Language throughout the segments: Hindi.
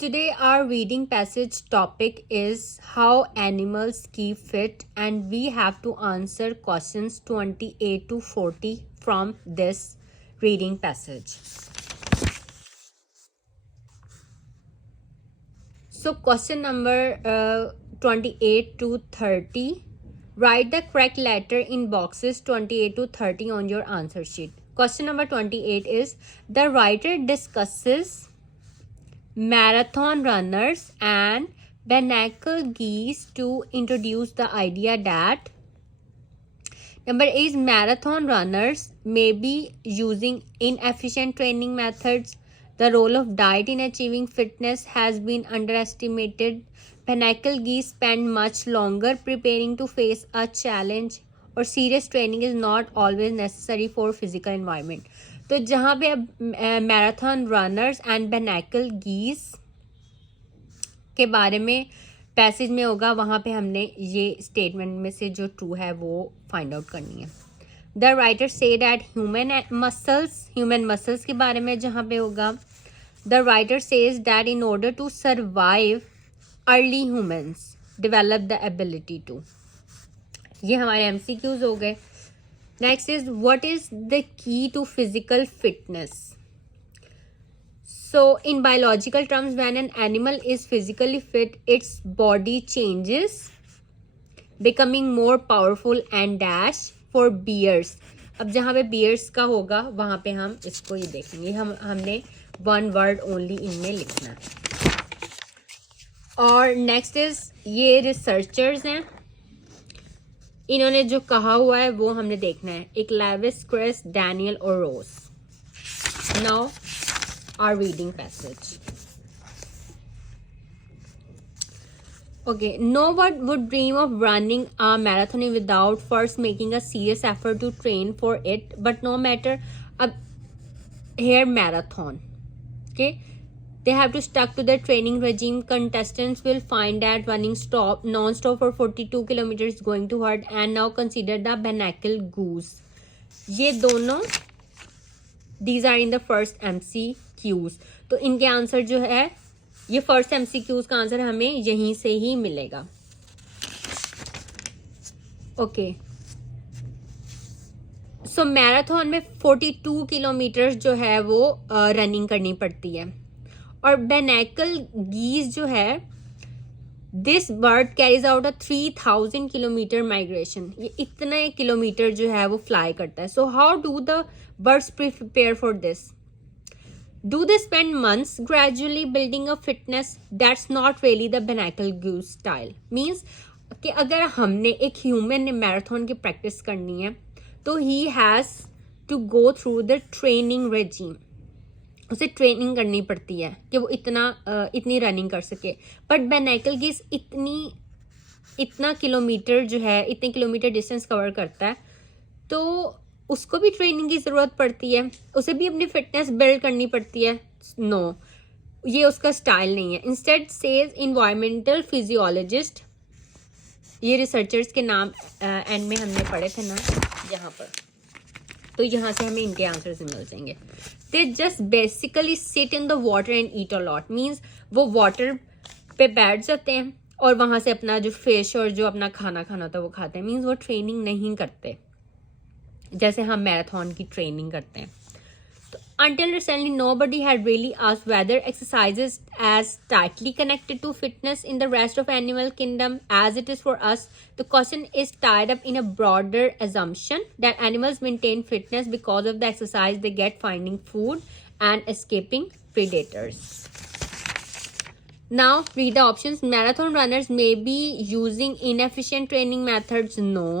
Today our reading passage topic is how animals keep fit, and we have to answer questions 28 to 40 from this reading passage. So question number 28 to 30. Write the correct letter in boxes 28 to 30 on your answer sheet. Question number 28 is, the writer discusses marathon runners and binnacle geese to introduce the idea that number A is marathon runners may be using inefficient training methods. The role of diet in achieving fitness has been underestimated. Binnacle geese spend much longer preparing to face a challenge, or serious training is not always necessary for physical environment. तो जहाँ पे अब मैराथन रनर्स एंड बिनैकल गीस के बारे में पैसेज में होगा, वहाँ पे हमने ये स्टेटमेंट में से जो ट्रू है वो फाइंड आउट करनी है. द राइटर से दैट ह्यूमन मसल्स के बारे में जहाँ पे होगा, the writer says that in order to survive early humans develop the ability to. ये हमारे MCQs हो गए. Next is, what is the key to physical fitness? So in biological terms, when an animal is physically fit, its body changes, becoming more powerful and dash. For bears, अब जहाँ पे bears का होगा वहाँ पे हम इसको ये देखेंगे. हमने one word only इनमें लिखना है. और next is, ये researchers हैं, इन्होंने जो कहा हुआ है वो हमने देखना है. एक लेविस, क्रिस, डैनियल और Rose. Now our reading passage. Okay, no one would dream of running a marathon without first making a serious effort to train for it. But no matter here marathon, okay, they have to stuck to their training regime. Contestants will find that running non-stop for 42 kilometers is going to hurt. And now consider the binnacle goose. ये दोनों these are in the first MCQs. तो इनके आंसर जो है, ये फर्स्ट MCQs का आंसर हमें यहीं से ही मिलेगा. ओके, सो मैराथन में 42 किलोमीटर जो है वो रनिंग करनी पड़ती है. और binnacle geese जो है, this bird carries out a 3000 kilometre migration. ये इतने किलोमीटर जो है वो फ्लाई करता है. So how do the birds prepare for this? Do they spend months gradually building a fitness? That's not really the binnacle goose style. Means कि अगर हमने एक ह्यूमन ने मैराथन की प्रैक्टिस करनी है तो he has to go through the training regime. उसे ट्रेनिंग करनी पड़ती है कि वो इतनी रनिंग कर सके. बट binnacle geese इतना किलोमीटर जो है, इतने किलोमीटर डिस्टेंस कवर करता है, तो उसको भी ट्रेनिंग की ज़रूरत पड़ती है, उसे भी अपनी फिटनेस बिल्ड करनी पड़ती है. नो, ये उसका स्टाइल नहीं है. इंस्टेड सेज इन्वायरमेंटल फिजियोलॉजिस्ट, ये रिसर्चर्स के नाम एंड में हमने पढ़े थे ना यहाँ पर, तो यहाँ से हमें इनके आंसर्स मिल जाएंगे. They just basically sit in the water and eat a lot. Means वो वाटर पे बैठ जाते हैं और वहाँ से अपना जो फिश और जो अपना खाना होता है वो खाते हैं. मीन्स वो ट्रेनिंग नहीं करते जैसे हम मैराथन की ट्रेनिंग करते हैं. तो until recently nobody had really asked whether exercises as tightly connected to fitness in the rest of animal kingdom as it is for us. The question is tied up in a broader assumption that animals maintain fitness because of the exercise they get finding food and escaping predators. Now read the options. Marathon runners may be using inefficient training methods. No.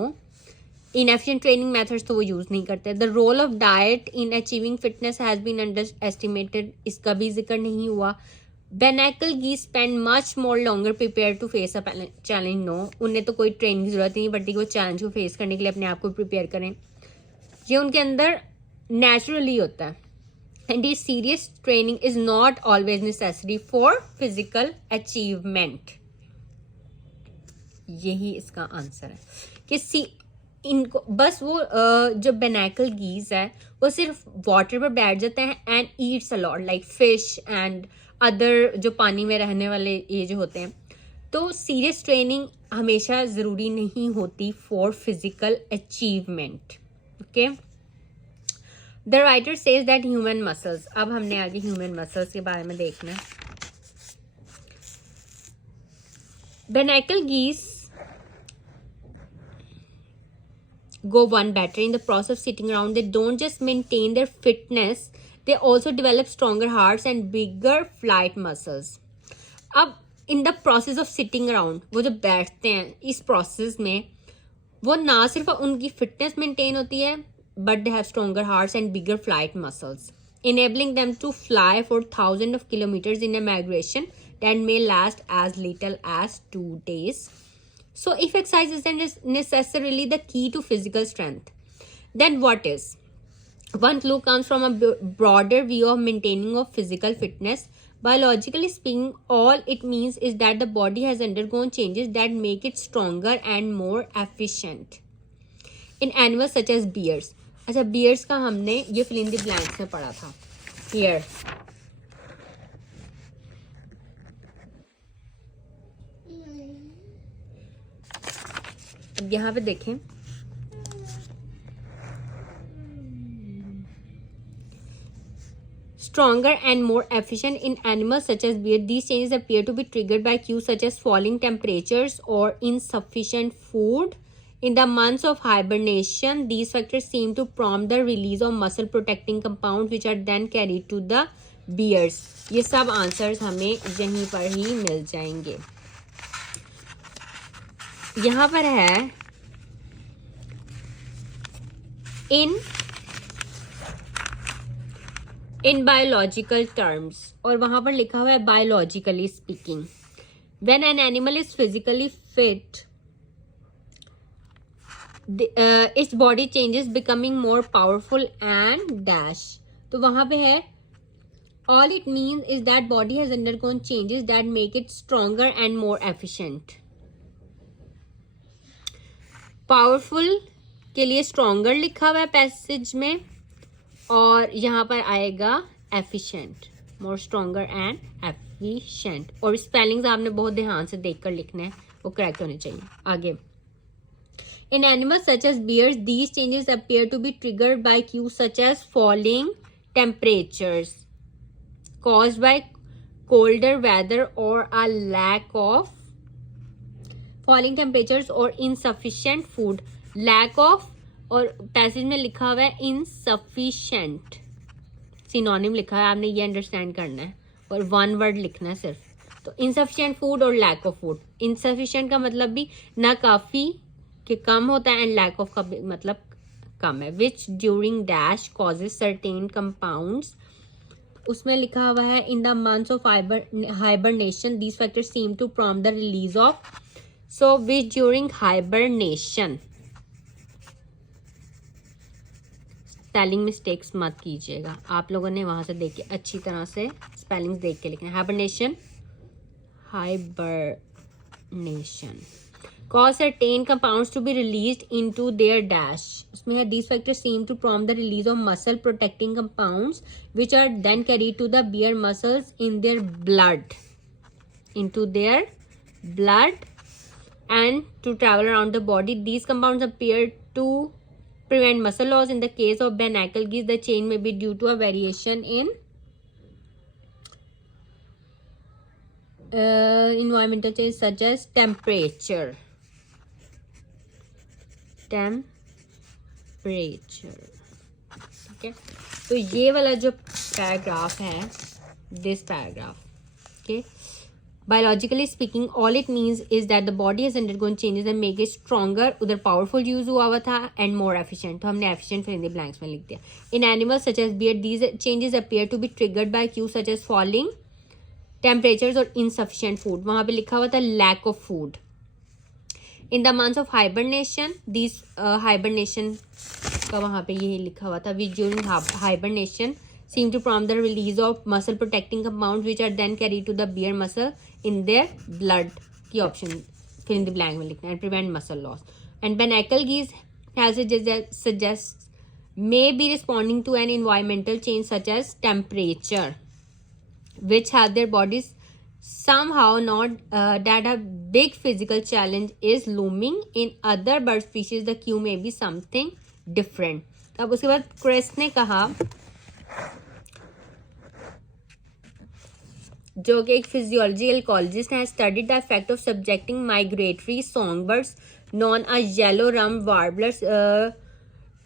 Inefficient training methods तो वो यूज नहीं करते. The role of diet in achieving fitness has been underestimated. इसका भी जिक्र नहीं हुआ. binnacle geese spend much more longer prepared to face a challenge. No, उन्हें तो कोई ट्रेनिंग की जरूरत नहीं पड़ती कि वो चैलेंज को फेस करने के लिए अपने आप को प्रिपेयर करें. ये उनके अंदर नेचुरली होता है. And this serious training is not always necessary for physical achievement. यही इसका आंसर है कि इनको बस वो जो binnacle geese है वो सिर्फ वाटर पर बैठ जाते हैं and Yeats a lot like fish and other जो पानी में रहने वाले ये जो होते हैं. तो सीरियस ट्रेनिंग हमेशा ज़रूरी नहीं होती for physical achievement. Okay. The writer says that human muscles, अब हमने आगे ह्यूमन मसल्स के बारे में देखना है. Banacle geese go one better in the process of sitting around. They don't just maintain their fitness, they also develop stronger hearts and bigger flight muscles. अब in the process of sitting around, वो जो बैठते हैं इस process में वो ना सिर्फ उनकी फिटनेस मेंटेन होती है but they have stronger hearts and bigger flight muscles, enabling them to fly for thousands of kilometers in a migration that may last as little as 2 days. So if exercise isn't necessarily the key to physical strength, then what is? One clue comes from a broader view of maintaining of physical fitness. Biologically speaking, all it means is that the body has undergone changes that make it stronger and more efficient. In animals such as bears. अच्छा, bears का हमने ये fill in the blanks में पढ़ा था. Here. अब यहाँ पे देखें. Stronger and more efficient in animals such as bear. These changes appear to be triggered by cues such as falling temperatures or insufficient food. In the months of hibernation, these factors seem to prompt the release of muscle protecting compounds which are then carried to the bears. ये सब आंसर्स हमें यहीं पर ही मिल जाएंगे. यहाँ पर है in biological terms और वहां पर लिखा हुआ है biologically speaking. When an animal is physically fit, its body changes becoming more powerful and dash. तो वहां पे है all it means is that body has undergone changes that make it stronger and more efficient. Powerful के लिए stronger लिखा हुआ है पैसेज में और यहाँ पर आएगा efficient, more stronger and efficient. और स्पेलिंग्स आपने बहुत ध्यान से देखकर लिखना है, वो करेक्ट होने चाहिए. आगे. In animals such as bears, these changes appear to be triggered by cues such as falling temperatures caused by colder weather or a lack of falling temperatures or insufficient food. Lack of और पैसेज में लिखा हुआ है insufficient, सिनोनिम लिखा है, आपने ये अंडरस्टैंड करना है और वन वर्ड लिखना है सिर्फ. तो insufficient food और lack of food. insufficient का मतलब भी ना काफ़ी कि कम होता है एंड lack of का मतलब कम है. which during dash causes certain compounds. उसमें लिखा हुआ है in the months of hibernation these factors seem to prompt the release of. so which during hibernation. Spelling mistakes मत कीजिएगा, आप लोगों ने वहां से देख के अच्छी तरह से स्पेलिंग्स देख के लिखना है. Hibernation, hibernation cause certain compounds to be released into their dash. उसमें है these factors seem to prompt the release of muscle protecting compounds which are then carried to the bear muscles in their blood, into their blood and to travel around the body. These compounds appear to prevent muscle loss. In the case of Banacle geese, the change may be due to a variation in environmental change such as temperature. ठीक है, तो ये वाला जो पैराग्राफ है, this paragraph, okay. Biologically speaking, all it means is that the body has undergone changes that make it stronger. उधर powerful use हुआ हुआ था and more efficient. तो हमने efficient फिर in the blanks में लिख दिया. In animals such as bear, these changes appear to be triggered by cues such as falling temperatures or insufficient food. वहाँ पे लिखा हुआ था lack of food. In the months of hibernation, these hibernation का वहाँ पे यही लिखा हुआ था. which during hibernation seem to prompt the release of muscle protecting compounds which are then carried to the bear muscle in their blood. की option fill in the blank में लिखना है, and prevent muscle loss. And Banacle geese has suggests may be responding to an environmental change such as temperature. which have their bodies somehow not that a big physical challenge is looming. In other bird species the cue may be something different. अब उसके बाद क्रेस्ट ने कहा, जो कि एक फिजियोलॉजिकल इकोलॉजिस्ट है, studied the effect of subjecting migratory song birds known as yellow rumped warblers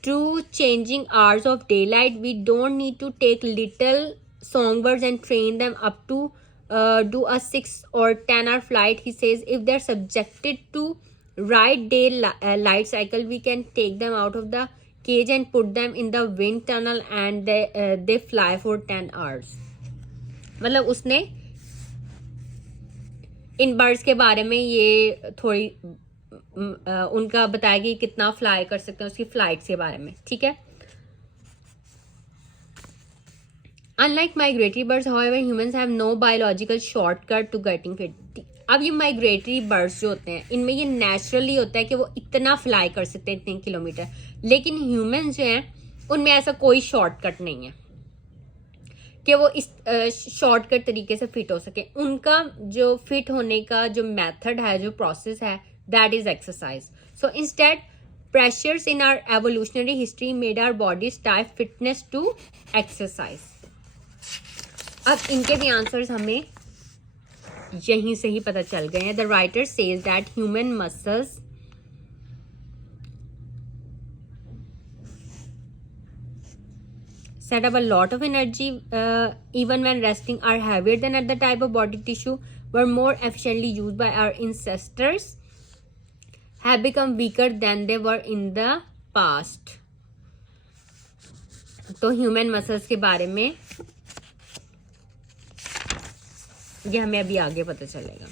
to changing hours of daylight. We don't need to take little songbirds and train them up to do a 6 or 10 hour flight. He says if they're subjected to right day light cycle, we can take them out of the cage and put them in the wind tunnel and they fly for 10 hours. मतलब उसने इन बर्ड्स के बारे में ये थोड़ी उनका बताया कि कितना फ्लाई कर सकते हैं, उसकी फ्लाइट्स के बारे में. ठीक है. Unlike migratory birds however humans have no biological shortcut to getting fit. अब ये माइग्रेटरी बर्ड्स जो होते हैं इनमें ये नेचुरली होता है कि वो इतना फ्लाई कर सकते हैं इतने किलोमीटर, लेकिन ह्यूमंस जो हैं उनमें ऐसा कोई शॉर्टकट नहीं है कि वो इस शॉर्टकट तरीके से फिट हो सके. उनका जो फिट होने का जो मेथड है, जो प्रोसेस है, that is exercise. So instead pressures in our evolutionary history made our bodies tie fitness to exercise. अब इनके भी आंसर्स हमें यहीं से ही पता चल गए हैं. The writer says that human muscles set up a lot of energy even when resting, are heavier than other type of body tissue, were more efficiently used by our ancestors, have become weaker than they were in the past. तो ह्यूमन मसल्स के बारे में ये हमें अभी आगे पता चलेगा.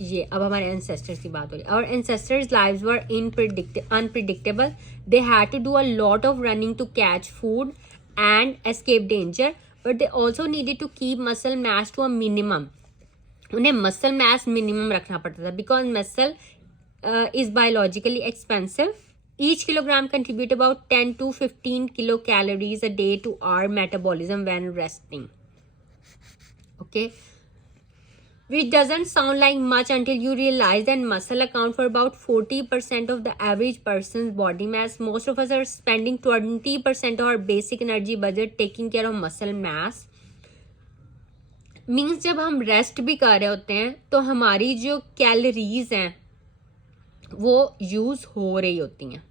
ये अब हमारे एंसेस्टर्स की बात हो रही है. और ancestors lives were unpredictable. They had to do a lot of running to catch food and escape danger, but they also needed to keep muscle mass to a minimum. उन्हें muscle mass minimum रखना पड़ता था because muscle is biologically expensive. Each kilogram contribute about 10 to 15 kilocalories a day to our metabolism when resting. Okay, which doesn't sound like much until you realize that muscle account for about 40% of the average person's body mass. Most of us are spending 20% of our basic energy budget taking care of muscle mass. Means जब हम रेस्ट भी कर रहे होते हैं तो हमारी जो कैलोरीज हैं वो यूज हो रही होती हैं,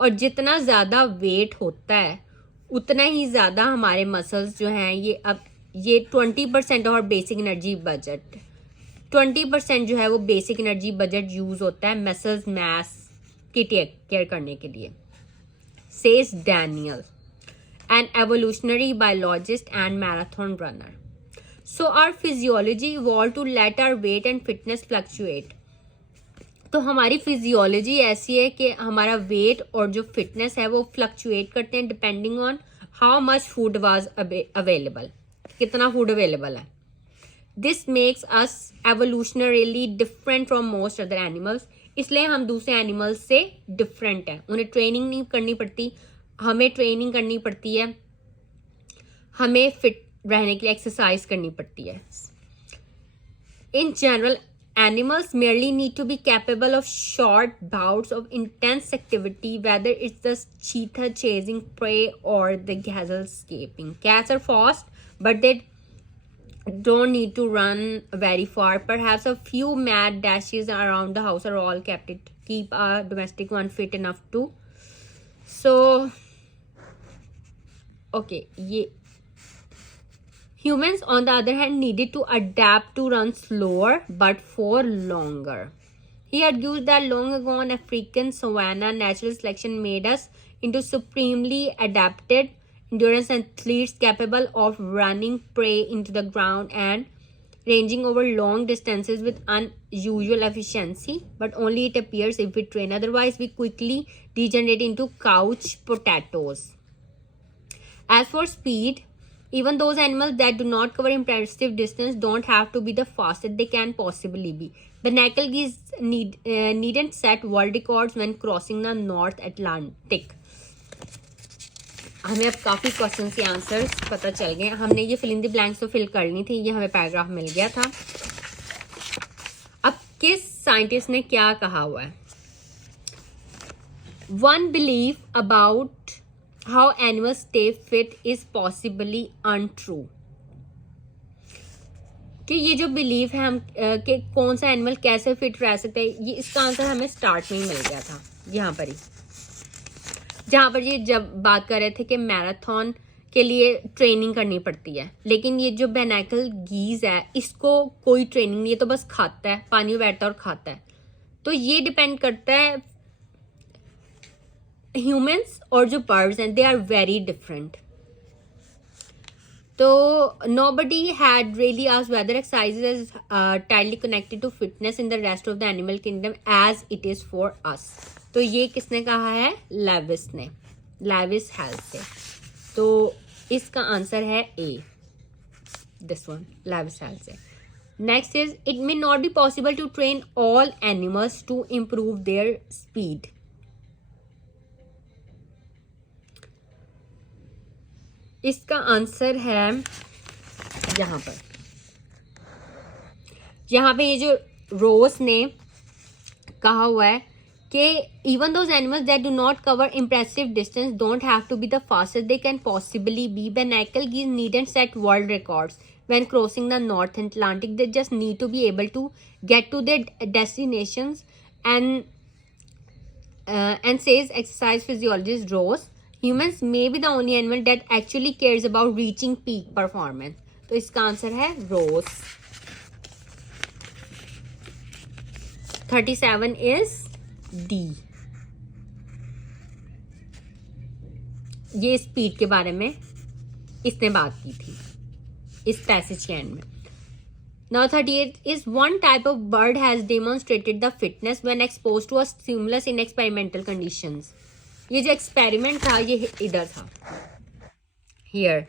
और जितना ज़्यादा वेट होता है उतना ही ज़्यादा हमारे मसल्स जो हैं ये 20% और बेसिक एनर्जी बजट 20% जो है वो बेसिक एनर्जी बजट यूज होता है मसल्स मास की टेक केयर करने के लिए. Says Daniel, an evolutionary biologist and marathon runner. So our physiology evolve to let our weight and fitness fluctuate. तो हमारी फिजियोलॉजी ऐसी है कि हमारा वेट और जो फिटनेस है वो फ्लक्चुएट करते हैं depending on how much food was available, कितना फूड अवेलेबल है. This makes us evolutionarily different from most other animals. इसलिए हम दूसरे एनिमल्स से डिफरेंट है. उन्हें ट्रेनिंग नहीं करनी पड़ती, हमें ट्रेनिंग करनी पड़ती है. हमें फिट रहने के लिए एक्सरसाइज करनी पड़ती है. In general animals merely need to be capable of short bouts of intense activity, whether it's the cheetah chasing prey or the gazelle escaping. Cats are fast, but they don't need to run very far. Perhaps a few mad dashes around the house are all kept to keep a domestic one fit enough to. So, okay, humans, on the other hand, needed to adapt to run slower but for longer. He argued that long ago on African savanna, natural selection made us into supremely adapted endurance athletes capable of running prey into the ground and ranging over long distances with unusual efficiency. But only it appears if we train. Otherwise, we quickly degenerate into couch potatoes. As for speed, Even those animals that do not cover impressive distance don't have to be the fastest they can possibly be. Banacle geese needn't set world records when crossing the North Atlantic. हमें अब काफ़ी क्वेश्चन के आंसर्स पता चल गए. हमने ये फिल इन द ब्लैंक्स तो फिल करनी थी, ये हमें पैराग्राफ मिल गया था. अब किस साइंटिस्ट ने क्या कहा हुआ है? One belief about how animals stay fit is possibly untrue. कि ये जो बिलीफ है हम कि कौन सा एनिमल कैसे फिट रह सकता है, ये इसका आंसर हमें स्टार्ट में ही मिल गया था, यहाँ पर ही, जहाँ पर ये जब बात कर रहे थे कि मैराथन के लिए ट्रेनिंग करनी पड़ती है. लेकिन ये जो बेनेकल गीज है इसको कोई ट्रेनिंग नहीं, ये तो बस खाता है, पानी में बैठता है और खाता है. तो ये डिपेंड करता है ह्यूमंस और जो बर्ड्स हैं, दे आर वेरी डिफरेंट. तो nobody had really asked whether exercise is tightly connected to fitness in the rest of the animal kingdom as it is for us. तो ये किसने कहा है? लेविस ने, लेविस हेल्थ से. तो इसका आंसर है A, this one, Lewis health से. Next is it may not be possible to train all animals to improve their speed. इसका आंसर है यहाँ पर, यहाँ पे ये जो रोज ने कहा हुआ है कि even those animals that do not cover impressive distance don't have to be the fastest they can possibly be. Banacle geese needn't set world records when crossing the North Atlantic. They just need to be able to get to their destinations. And says exercise physiologist Rose, humans may be the only animal that actually cares about reaching peak performance. तो इसका आंसर है रोज. 37 is D. ये स्पीड के बारे में इसने बात की थी इस पैसेज के एंड में. Now 38 is one type of bird has demonstrated the fitness when exposed to a stimulus in experimental conditions. ये जो एक्सपेरिमेंट था ये इधर था, here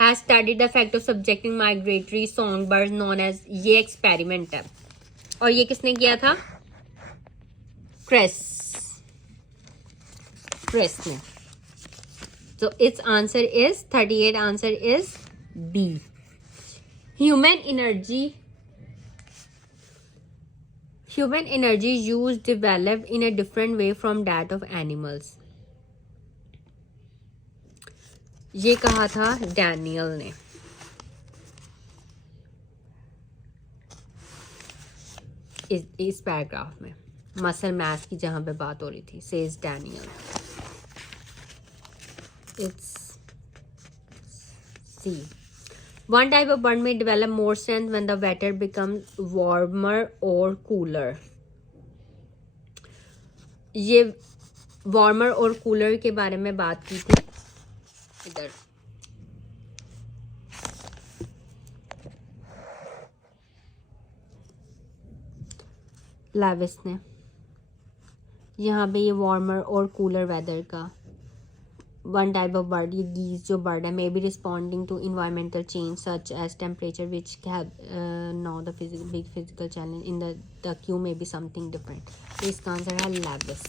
has studied the effect of subjecting migratory songbirds known as, ये एक्सपेरिमेंट है. और ये किसने किया था? क्रेस ने. So its answer is 38. Answer is B. Human energy use developed in a different way from that of animals. ये कहा था डैनियल ने. इस पैराग्राफ में मसल मैथ की जहां पे बात हो रही थी, says Daniel. It's C. One type of bird may develop more strength when the weather becomes warmer or cooler. ये warmer और cooler के बारे में बात की थी इधर. लेविस ने यहाँ पे ये वार्मर और कूलर वेदर का one type of bird, ये geese जो bird है, may be responding to environmental change such as temperature which have now the big physical challenge in the queue may be something different. तो इसका आंसर है लेविस,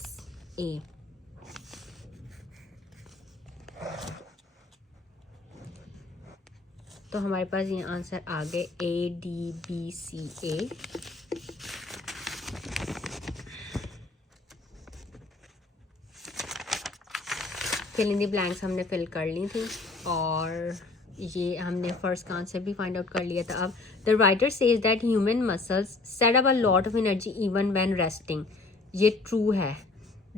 ए. तो हमारे पास ये आंसर आ गए A, D, B, C, A. Fill in the blanks हमने फिल कर ली थी और ये हमने फर्स्ट का आंसर भी फाइंड आउट कर लिया था. अब the writer says that human muscles set up a lot of energy even when resting. ये ट्रू है,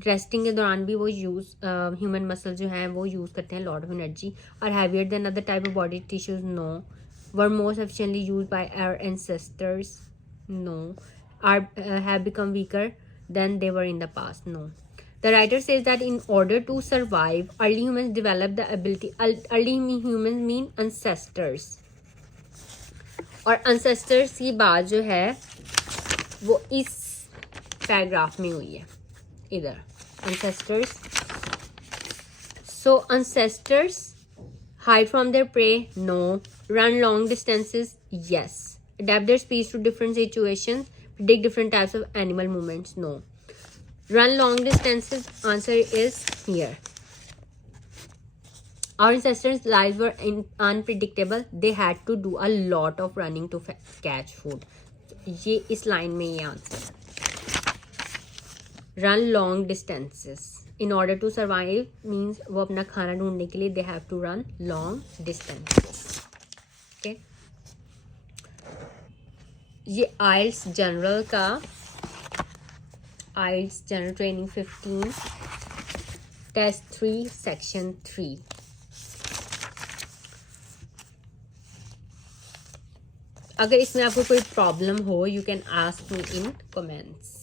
रेस्टिंग के दौरान भी वो यूज़ ह्यूमन मसल जो हैं वो यूज़ करते हैं लॉट ऑफ एनर्जी. और heavier than other type of body tissues, no. Were more sufficiently used by our ancestors, no. Are have become weaker than they were in the past, no. The writer says that in order to survive, early humans developed the ability. Early humans mean ancestors. और ancestors की बात जो है वो इस पैराग्राफ में हुई है इधर. ancestors. So ancestors hide from their prey, no. Run long distances, yes. Adapt their speech to different situations, predict different types of animal movements, no. Run long distances, answer is here. Our ancestors' lives were unpredictable. They had to do a lot of running to catch food. ये इस लाइन में ये आंसर है. Run long distances. In order to survive means वो अपना खाना ढूंढने के लिए they have to run long distances. Okay. ये IELTS जनरल का IELTS general training 15 test 3 section 3. अगर इसमें आपको कोई प्रॉब्लम हो, you can ask me in comments.